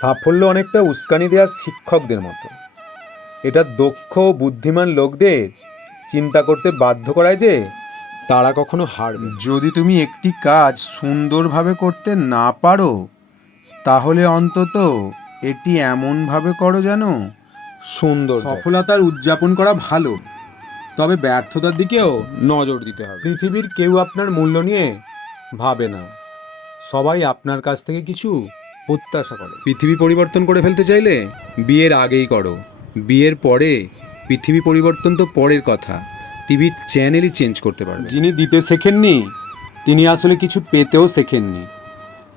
সাফল্য অনেকটা উস্কানি দেওয়া শিক্ষকদের মতো। এটা দক্ষ ও বুদ্ধিমান লোকদের চিন্তা করতে বাধ্য করায় যে তারা কখনো হারবে। যদি তুমি একটি কাজ সুন্দরভাবে করতে না পারো, তাহলে অন্তত এটি এমনভাবে করো যেন সুন্দর সফলতার উদযাপন করা ভালো, তবে ব্যর্থতার দিকেও নজর দিতে হবে। পৃথিবীর কেউ আপনার মূল্য নিয়ে ভাবে না, সবাই আপনার কাছ থেকে কিছু প্রত্যাশা করে। পৃথিবী পরিবর্তন করে ফেলতে চাইলে বিয়ের আগেই করো, বিয়ের পরে পৃথিবী পরিবর্তন তো পরের কথা, টিভির চ্যানেলই চেঞ্জ করতে পারবে। যিনি দিতে শেখেননি তিনি আসলে কিছু পেতেও শেখেননি।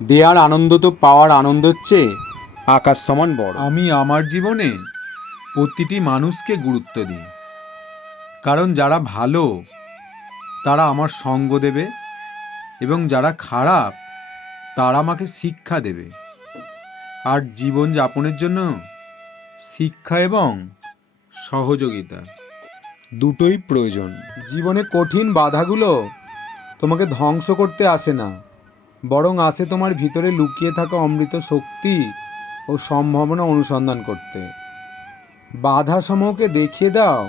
দেয়ার আনন্দ তো পাওয়ার আনন্দের চেয়ে আকাশ সমান বড়। আমি আমার জীবনে প্রতিটি মানুষকে গুরুত্ব দিই, কারণ যারা ভালো তারা আমার সঙ্গ দেবে এবং যারা খারাপ তারা আমাকে শিক্ষা দেবে। আর জীবন যাপনের জন্য শিক্ষা এবং সহযোগিতা দুটোই প্রয়োজন। জীবনে কঠিন বাধাগুলো তোমাকে ধ্বংস করতে আসে না, বরং আসে তোমার ভিতরে লুকিয়ে থাকা অমৃত শক্তি ও সম্ভাবনা অনুসন্ধান করতে। বাধা সমূহকে দেখিয়ে দাও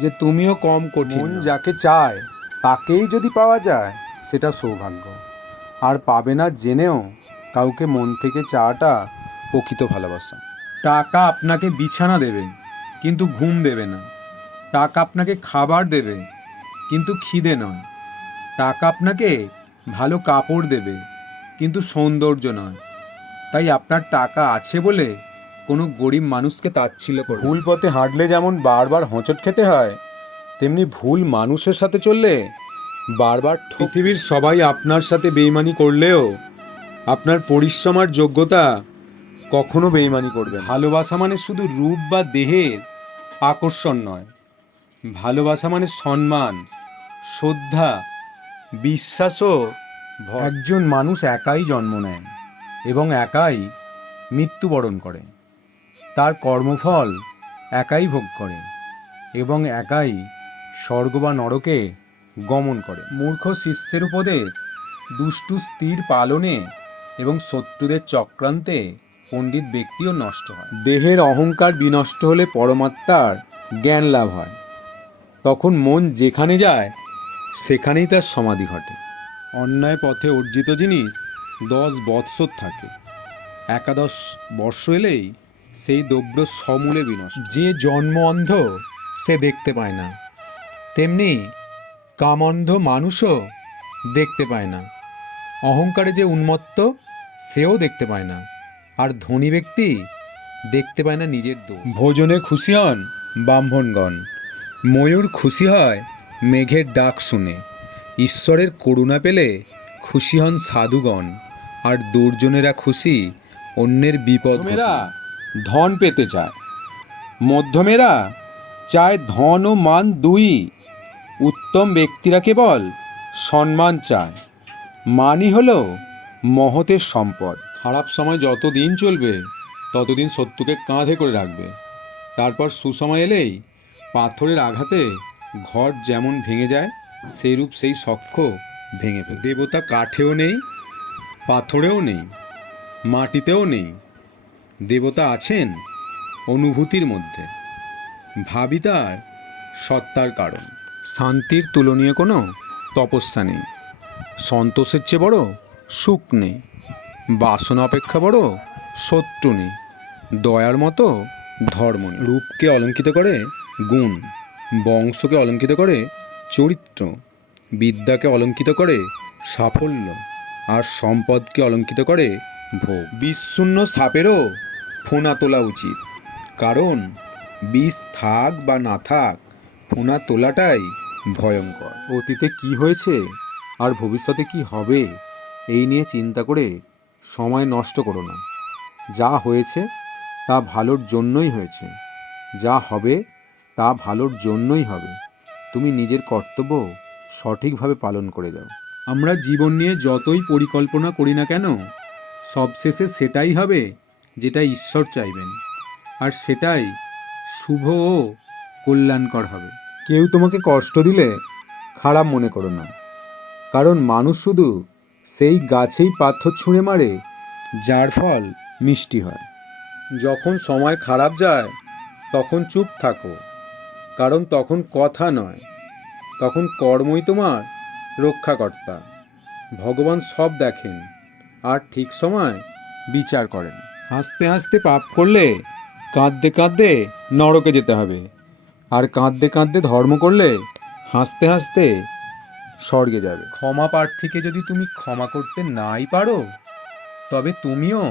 যে তুমিও কম কঠিন। মন যাকে চায় তাকেই যদি পাওয়া যায় সেটা সৌভাগ্য, আর পাবে না জেনেও কাউকে মন থেকে চাওয়াটা প্রকৃত ভালোবাসা। টাকা আপনাকে বিছানা দেবে কিন্তু ঘুম দেবে না, টাকা আপনাকে খাবার দেবে কিন্তু খিদে নয়, টাকা আপনাকে ভালো কাপড় দেবে কিন্তু সৌন্দর্য নয়। তাই আপনার টাকা আছে বলে কোনো গরিব মানুষকে তাচ্ছিল্য করুন। ভুল পথে হাঁটলে যেমন বারবার হোঁচট খেতে হয়, তেমনি ভুল মানুষের সাথে চললে বারবার পৃথিবীর সবাই আপনার সাথে বেইমানি করলেও আপনার পরিশ্রম আর যোগ্যতা কখনো বেইমানি করবে। ভালোবাসা মানে শুধু রূপ বা দেহের আকর্ষণ নয়, ভালোবাসা মানে সম্মান, শ্রদ্ধা, বিশ্বাসও। একজন মানুষ একাই জন্ম নেয় এবং একাই মৃত্যুবরণ করে, তার কর্মফল একাই ভোগ করে এবং একাই স্বর্গ বা নরকে গমন করে। মূর্খ শিষ্যের উপদেশ, দুষ্টু স্ত্রীর পালনে এবং শত্রুদের চক্রান্তে পণ্ডিত ব্যক্তিও নষ্ট হয়। দেহের অহংকার বিনষ্ট হলে পরমাত্মার জ্ঞান লাভ হয়। তখন মন যেখানে যায় সেখানেই তার সমাধি ঘটে। অন্যায় পথে অর্জিত জিনিস 10 বৎসর থাকে, 11 বর্ষ এলেই সেই দ্রব্য সমূলে বিনষ্ট। যে জন্ম অন্ধ সে দেখতে পায় না, তেমনি কামন্ধ মানুষও দেখতে পায় না। অহংকারে যে উন্মত্ত সেও দেখতে পায় না, আর ধনী ব্যক্তি দেখতে পায় না নিজের দোষ। ভোজনে খুশি হন ব্রাহ্মণগণ, ময়ূর খুশি হয় মেঘের ডাক শুনে, ঈশ্বরের করুণা পেলে খুশি হন সাধুগণ, আর দুর্জনেরা খুশি অন্যের বিপদ। মেয়েরা ধন পেতে চায়, মধ্যমেরা চায় ধন ও মান দুই, উত্তম ব্যক্তিরা কেবল সম্মান চায়। মানই হলো মহতের সম্পদ। খারাপ সময় যত দিন চলবে ততদিন শত্রুকে কাঁধে করে রাখবে, তারপর সুসময় এলেই পাথরের আঘাতে ঘর যেমন ভেঙে যায় সেইরূপ সেই সখ্য ভেঙে ফেলে। দেবতা কাঠেও নেই, পাথরেও নেই, মাটিতেও নেই, দেবতা আছেন অনুভূতির মধ্যে। ভাবি তার সত্তার কারণ। শান্তির তুলনীয় কোনো তপস্যা নেই, সন্তোষের চেয়ে বড় সুখ নেই, বাসনা অপেক্ষা বড় শত্রু নেই, দয়ার মতো ধর্ম নেই। রূপকে অলঙ্কিত করে গুণ, বংশকে অলঙ্কিত করে চরিত্র, বিদ্যাকে অলঙ্কিত করে সাফল্য, আর সম্পদকে অলঙ্কিত করে ভোগ। বিষশূন্য সাপেরও ফোনা তোলা উচিত, কারণ বিষ থাক বা না থাক ফোনা তোলাটাই ভয়ঙ্কর। অতীতে কি হয়েছে আর ভবিষ্যতে কি হবে এই নিয়ে চিন্তা করে সময় নষ্ট করো না। যা হয়েছে তা ভালোর জন্যই হয়েছে, যা হবে তা ভালোর জন্যই হবে। তুমি নিজের কর্তব্য সঠিকভাবে পালন করে যাও। আমরা জীবন নিয়ে যতই পরিকল্পনা করি না কেন, সবশেষে সেটাই হবে যেটা ঈশ্বর চাইবেন, আর সেটাই শুভ ও কল্যাণকর হবে। কেউ তোমাকে কষ্ট দিলে খারাপ মনে করো না, কারণ মানুষ শুধু সেই গাছেই পাথর ছুঁড়ে মারে যার ফল মিষ্টি হয়। যখন সময় খারাপ যায় তখন চুপ থাকো, কারণ তখন কথা নয়, তখন কর্মই তোমার রক্ষাকর্তা। ভগবান সব দেখেন আর ঠিক সময় বিচার করেন। হাসতে হাসতে পাপ করলে কাঁদতে কাঁদতে নরকে যেতে হবে, আর কাঁদতে কাঁদতে ধর্ম করলে হাসতে হাসতে স্বর্গে যাবে। ক্ষমা প্রার্থীকে যদি তুমি ক্ষমা করতে নাই পারো, তবে তুমিও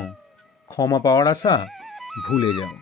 ক্ষমা পাওয়ার আশা ভুলে যাও।